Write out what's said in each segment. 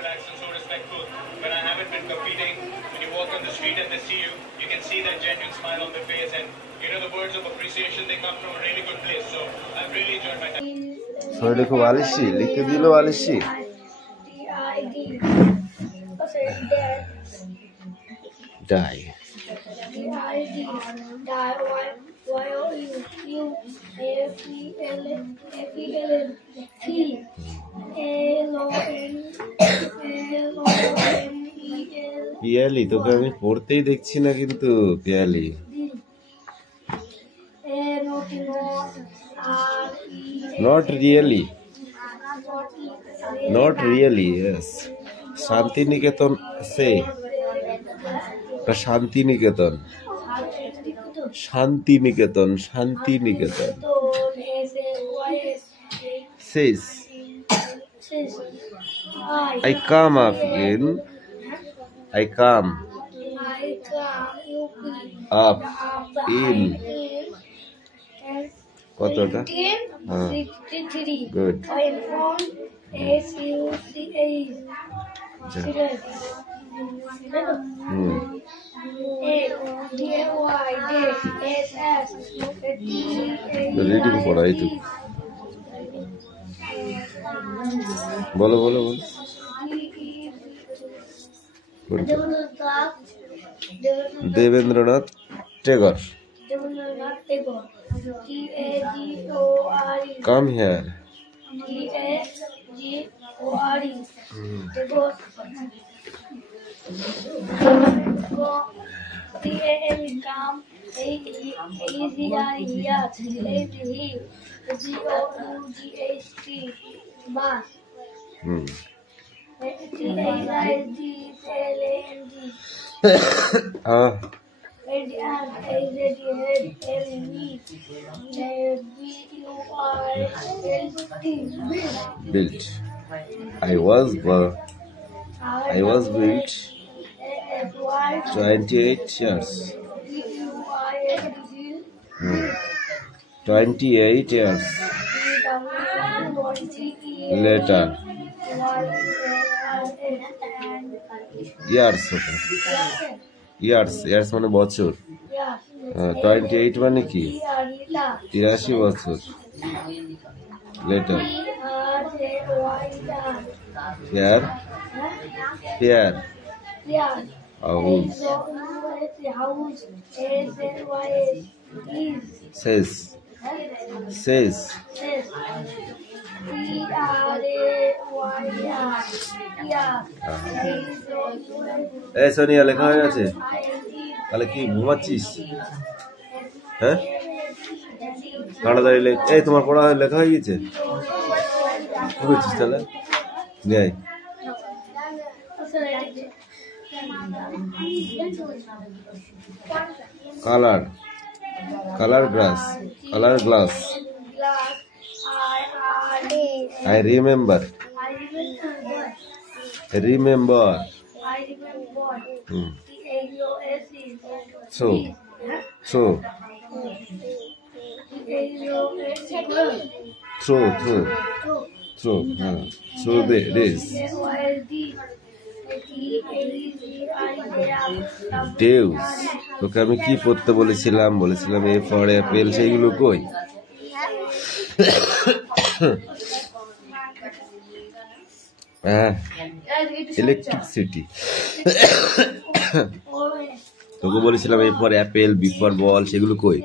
relaxed and so respectful. When I haven't been competing, when you walk on the street and they see you, you can see that genuine smile on their face, and the words of appreciation, they come from a really good place. So I've really enjoyed my time. So দেখো আলিশি লিখে দিল আলিশি die Piyali তোকে আমি পড়তেই দেখছি না কিন্তু Piyali Not really. Not really, yes. Shantiniketan say. Shantiniketan. Shantiniketan. Shantiniketan. Says. I come up in. I come. Up in. কতটা? 63. Good. I am from SUCA. Reading পড়াই তো বলো বলো বলো Debendranath Tagore Come here. Built. I was built 28 years. 28 years later. Years. Years মানে বছর 28 মানে কি 83 বছর later here house says এই সোনিয়া লেখা হয়ে গেছে তাহলে কি ঘুমাচ্ছিস হ্যাঁ তাড়াতাড়ি লেখ এই তোমার পড়া লেখা হয়ে গেছে কি করছিস তাহলে নেই color glass I remember so this Deus তোকে আমি কি পড়তে বলেছিলাম এ ফর অ্যাপেল সেইগুলো কই ইলেকট্রিসিটি তোকে বলেছিলাম A for apple B for ball সেগুলো কই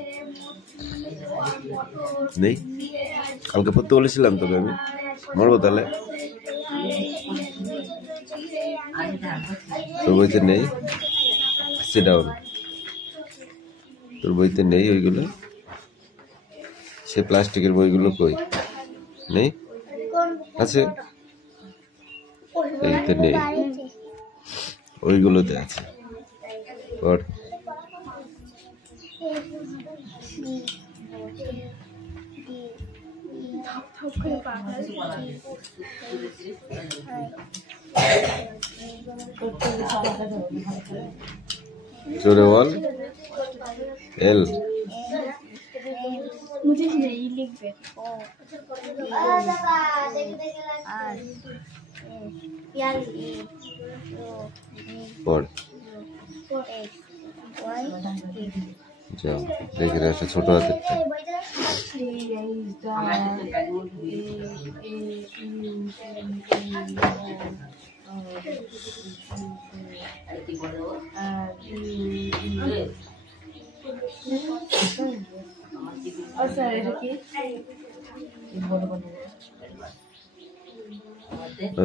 নেই কালকে পড়তে বলেছিলাম তোকে আমি মরবো তাহলে তোর বইতে নেই সিট ডাউন তোর বইতে নেই ওইগুলো সে প্লাস্টিকের বইগুলো কই নেই আছে এইতে নেই ওইগুলোতে আছে পড় जोरे बोल एल मुझे नहीं लिख दे পড় যাও দেখে আসো ছোট হাতেরটা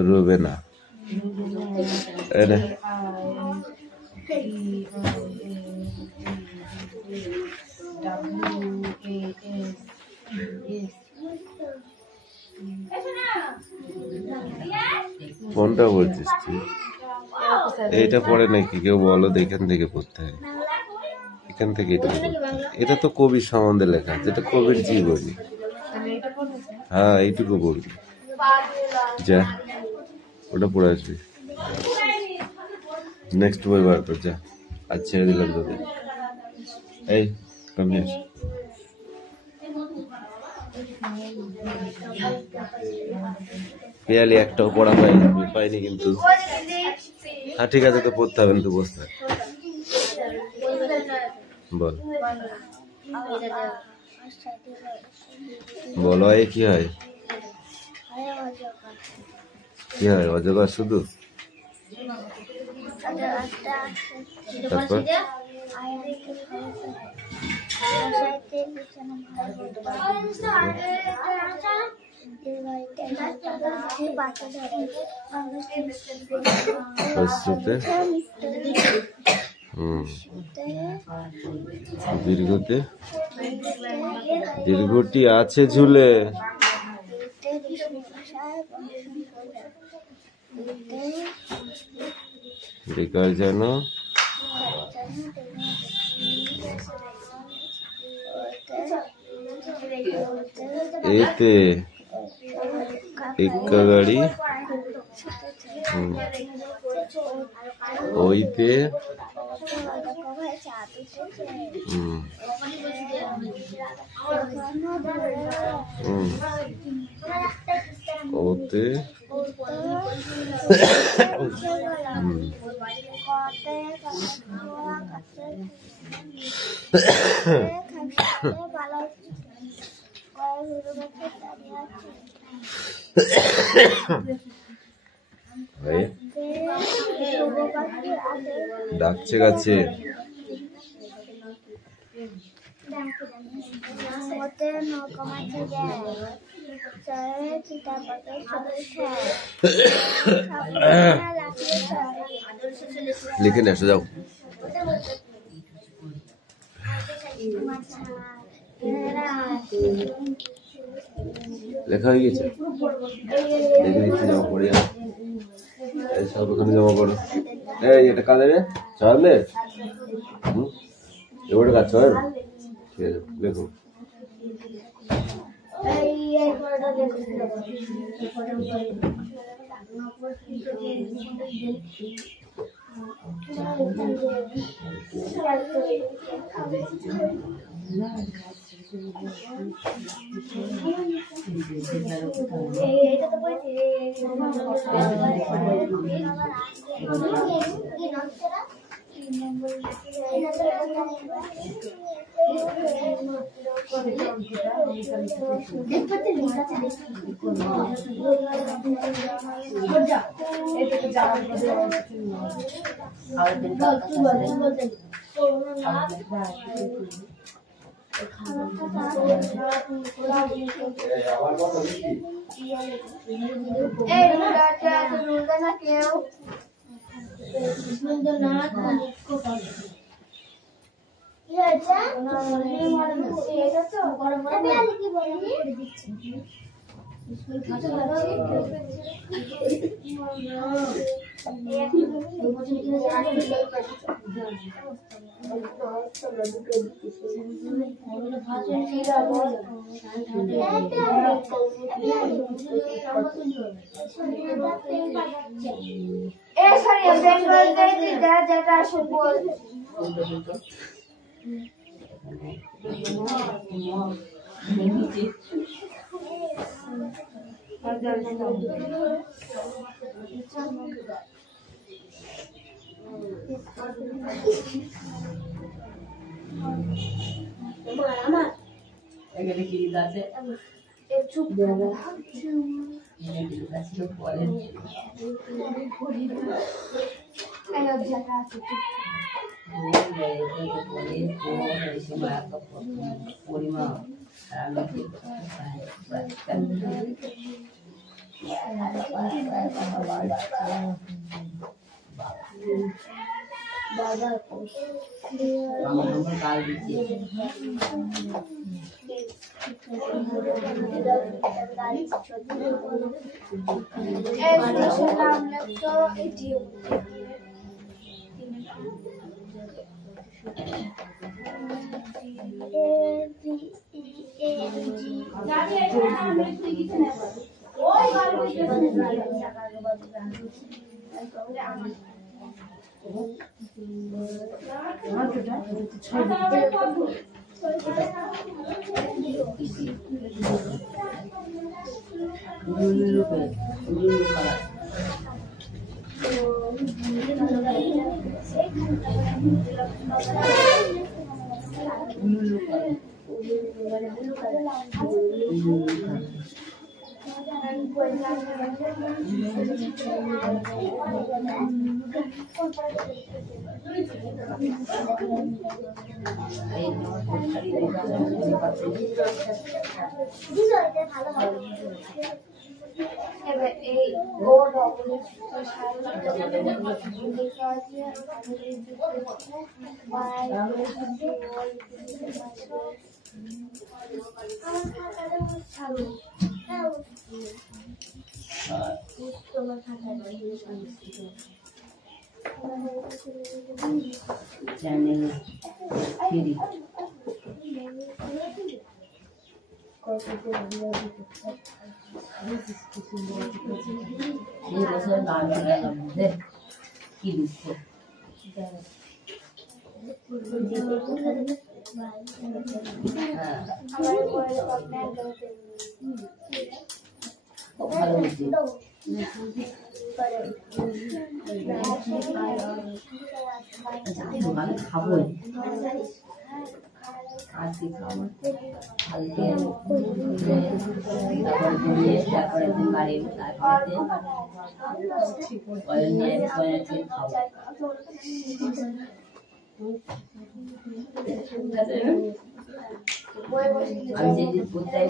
রবে না কোনটা বলছিস তুই এইটা পড়ে নাকি কেউ বলো এখান থেকে পড়তে হয় এখান থেকে এটা তো কবির সম্বন্ধে লেখা যেটা কবির জীবনী হ্যাঁ এইটুকু পড়বি যা ওটা পড়ে আসবি নেক্সট বই বার কর যা আজ ছেড়ে দিলাম তোদের এই কমে আস পিয়ালি একটাও পড়া পাইনি কিন্তু হ্যাঁ ঠিক আছে তো পড়তে হবে না তো বসতে বল বলো এই কি হয় কি হয় অজগর শুধু তারপর দীর্ঘতে দীর্ঘটি আছে ঝুলে বেকার যেন এতে এক্কা গাড়ি ওইতে ওতে ডাকছে গাছে লিখে নিয়ে আসো যাও লেখা হয়ে গেছে দেখে দিচ্ছি জমা পড়ে যাও সব ওখানে জমা করো এই এটা কাদের চালে এবারে কাজ কর ঠিক আছে দেখো এখানে কি আছে চুপ পরিমা আমার কাল দিচ্ছে কি দুঃখ ভালো হয়েছে আমি খাবো আজকে খাবো কালকে তারপরে দিন বাড়ি তারপরে খাবো আমি যেদিন কোথায়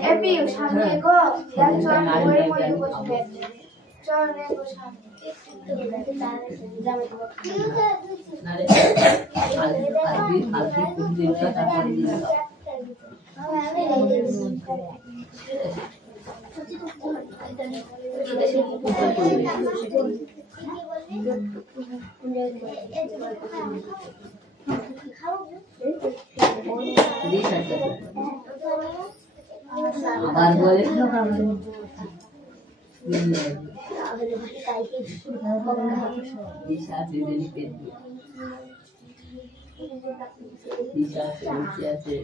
আবার বলে দিশা আছে পেট দিশা আছে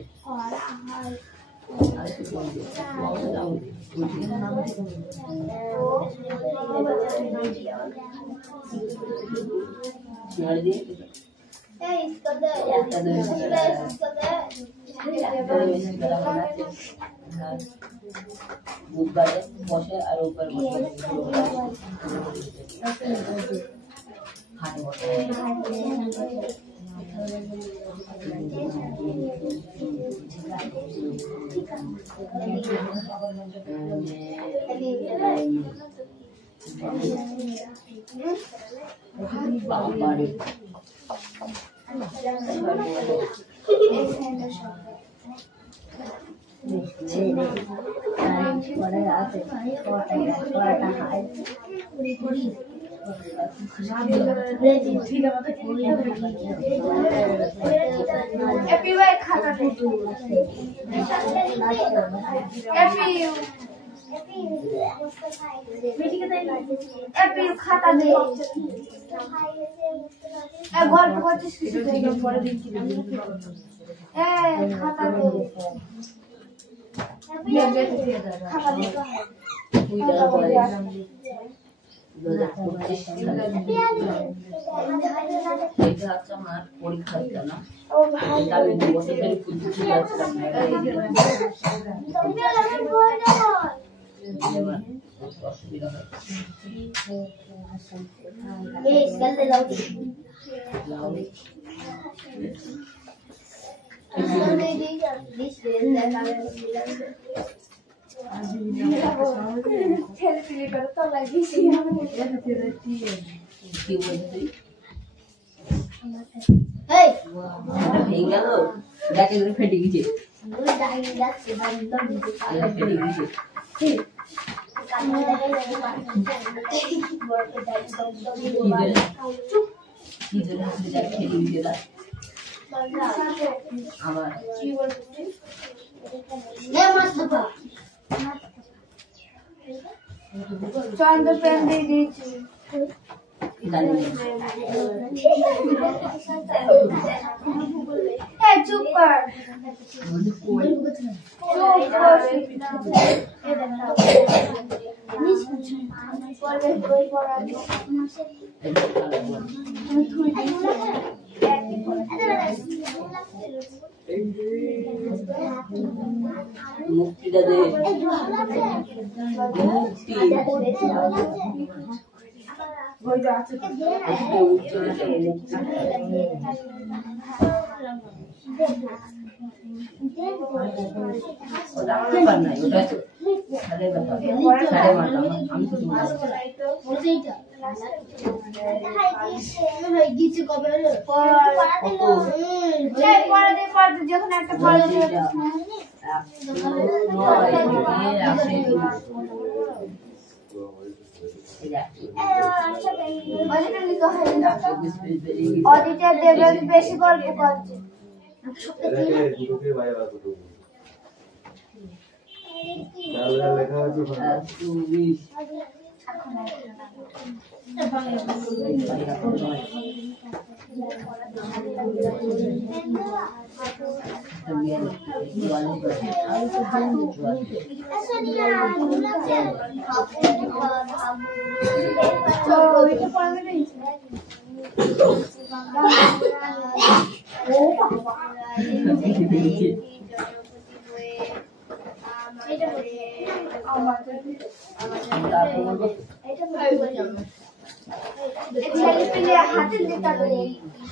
বুধবারে বসে আর উপর হাটে বসে বাড়ি খাতা দে গল্প করছিস কিছু খাতা দে খাতা কুইটার পরে 2025 সালে এটা হচ্ছে আমার পরীক্ষার জন্য এটা আমি 2 বছর ধরে খুঁজছি যাচ্ছিলাম অসুবিধা হয় কি বলছি ভেঙে গেল গাছে করে ফেটে গেছে ফেটে গেছে আমার চন্দ্র পেন দিয়ে দিয়েছি চুপ কর মুক্তিটা দে মুক্তি ওটা আমার ব্যাপার নাই ওটা স্যারের ব্যাপার স্যারের মাথা আমি কিছু যখন একটা পড়া অদিতে দেবেন বেশি গল্প করছে লেখা আছে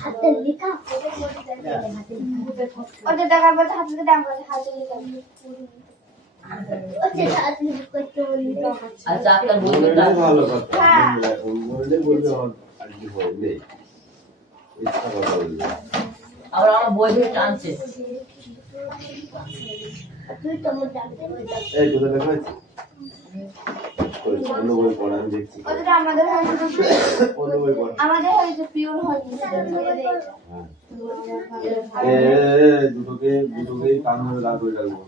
হাতের লেখা ওদের টাকার মধ্যে হাতের দাম করে হাতের লেখা আচ্ছা আপনার বইটা ভালো কথা বললে বলবে আর কি বললে ইচ্ছা কথা বললে আবার আমার বই ধরে টানছে এই কোথায় লেখা আছে অন্য বই পড়া আমি দেখছি ওদের আমাদের অন্য বই পড়া আমাদের হয়তো পিওর হয়নি দুটোকে কান ধরে দাঁড় করে রাখবো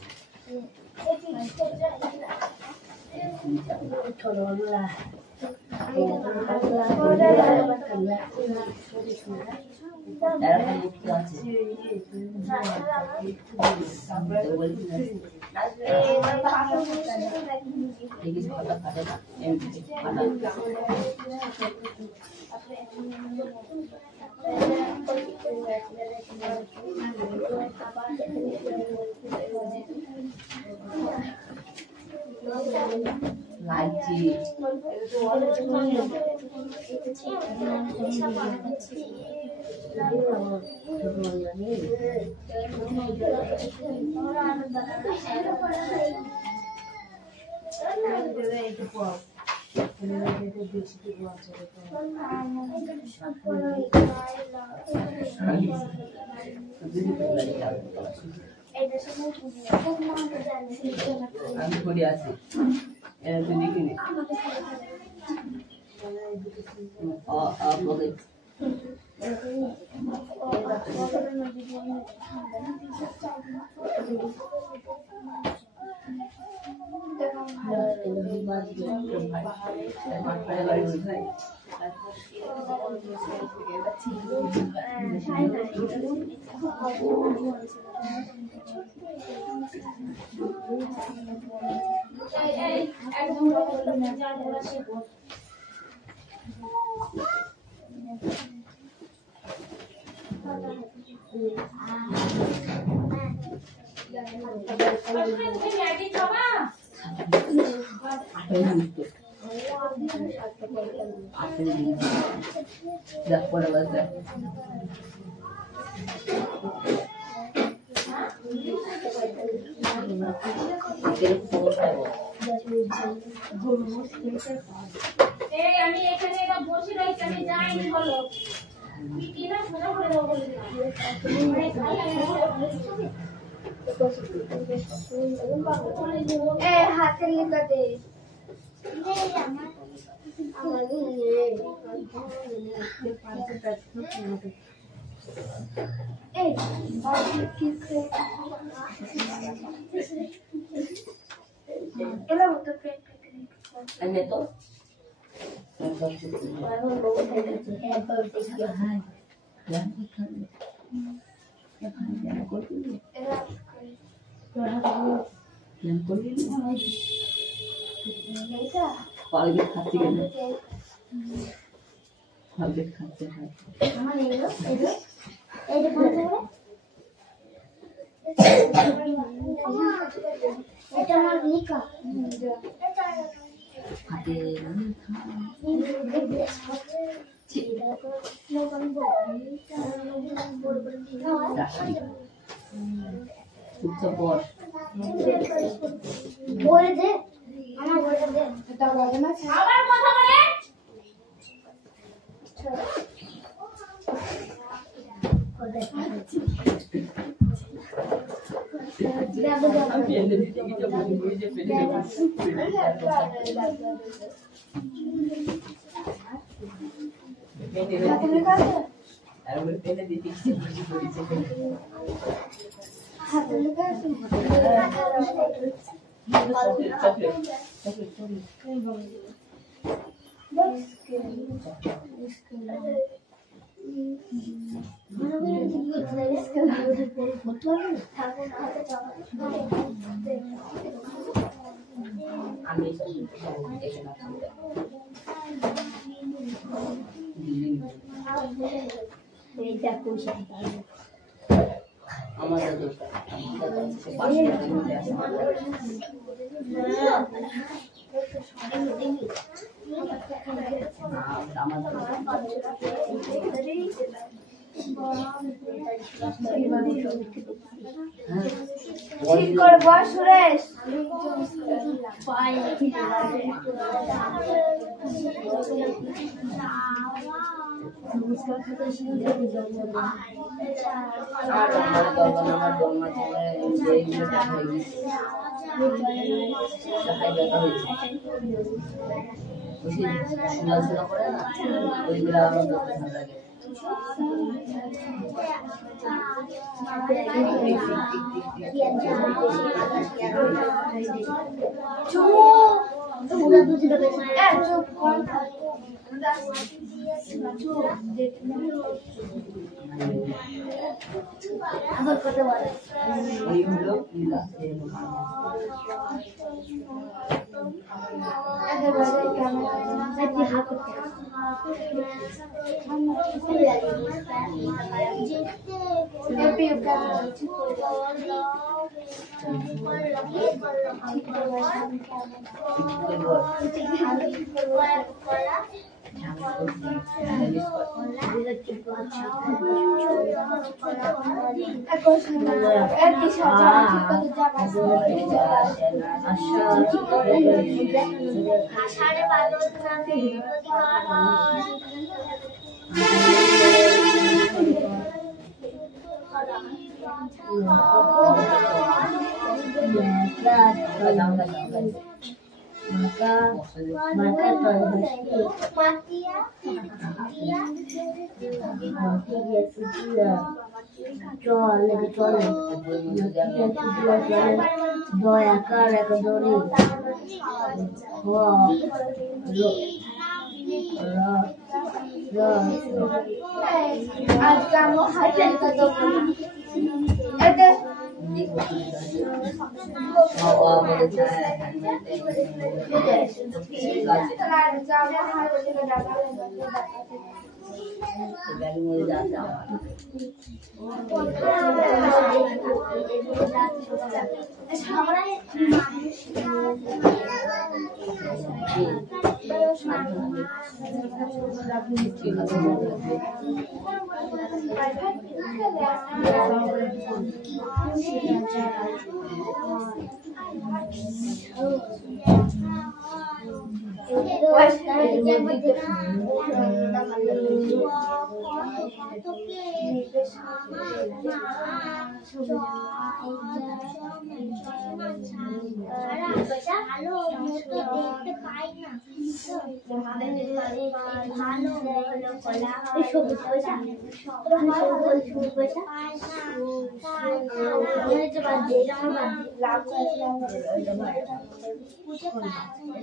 মুক্তি আছে দেখিস কথা কাটে না এমনি লাগছি আমি ঘুরে আছি এরা তো দেখিনি আমি এখানে বসে রয়েছি, আমি যাইনি বলো হাতের লিখা দে এটা আমার লিখা বলে দে আমার বলে দে আবার কথা বলে ঠিক করে বল সুরেশ আবার কথা বলে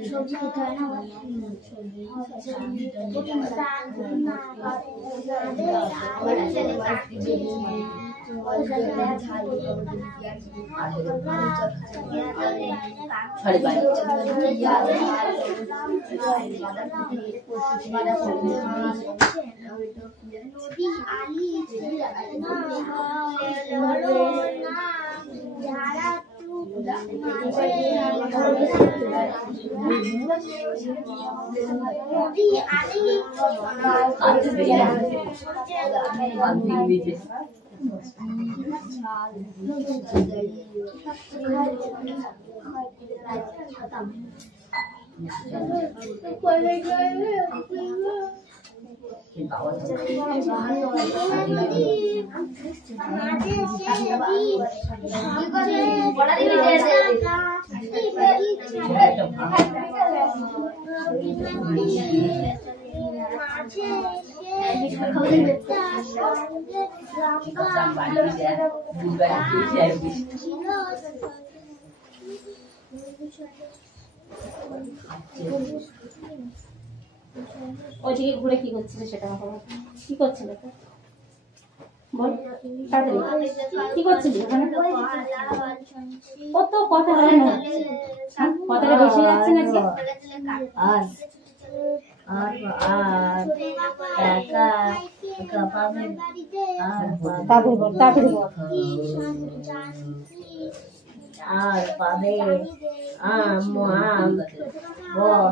সবজি খেতে হয় না ওইদিকে ঘুরে কি করছিলে সেটা কথা বল। কি করছিলে তো বল তাড়াতাড়ি কি করছিলি ওখানে? কত কথা বলে না, কথাটা বেশি যাচ্ছে না আজকে। তাড়াতাড়ি বল, তাড়াতাড়ি বল। আর পাবে আম আম বল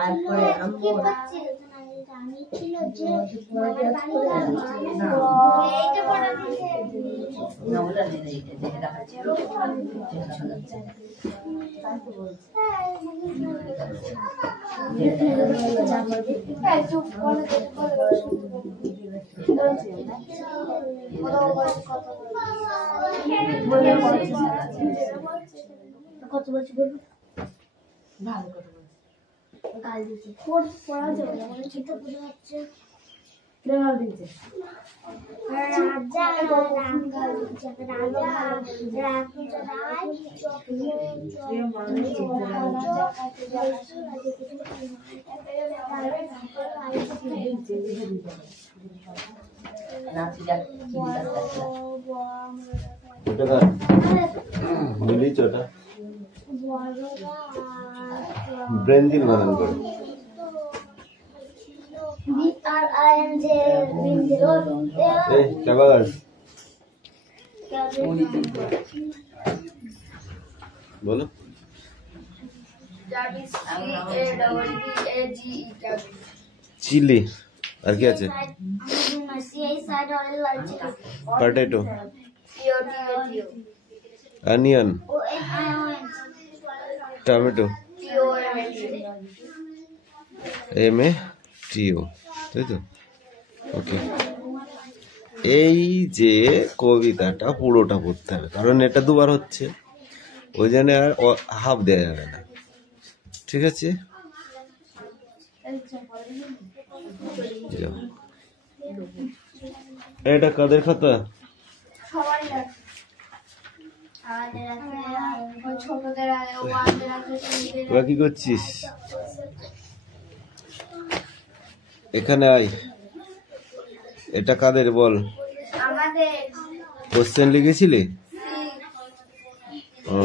আর পরে আম্মু কত বলছি বলবো ভালো কথা বলছি গাল দিচ্ছে পড়া যাবে না মানে ঠিক বোঝা যাচ্ছে গাল দিচ্ছে রাজা রাম গাল দিচ্ছে রাজা মিলিয়েছ ওটা ব্রেন দিন বানান করে बोलो चिली और क्या আছে पोटैटो अनियन टमेटो MATO তাই তো ওকে এই যে কবিতাটা পুরোটা পড়তে হবে কারণ এটা দুবার হচ্ছে ওই জন্য আর হাফ দেওয়া যাবে না ঠিক আছে এটা কাদের খাতা তোরা কি করছিস এখানে আয় এটা কাদের বল কোশ্চেন লিখেছিলি? ও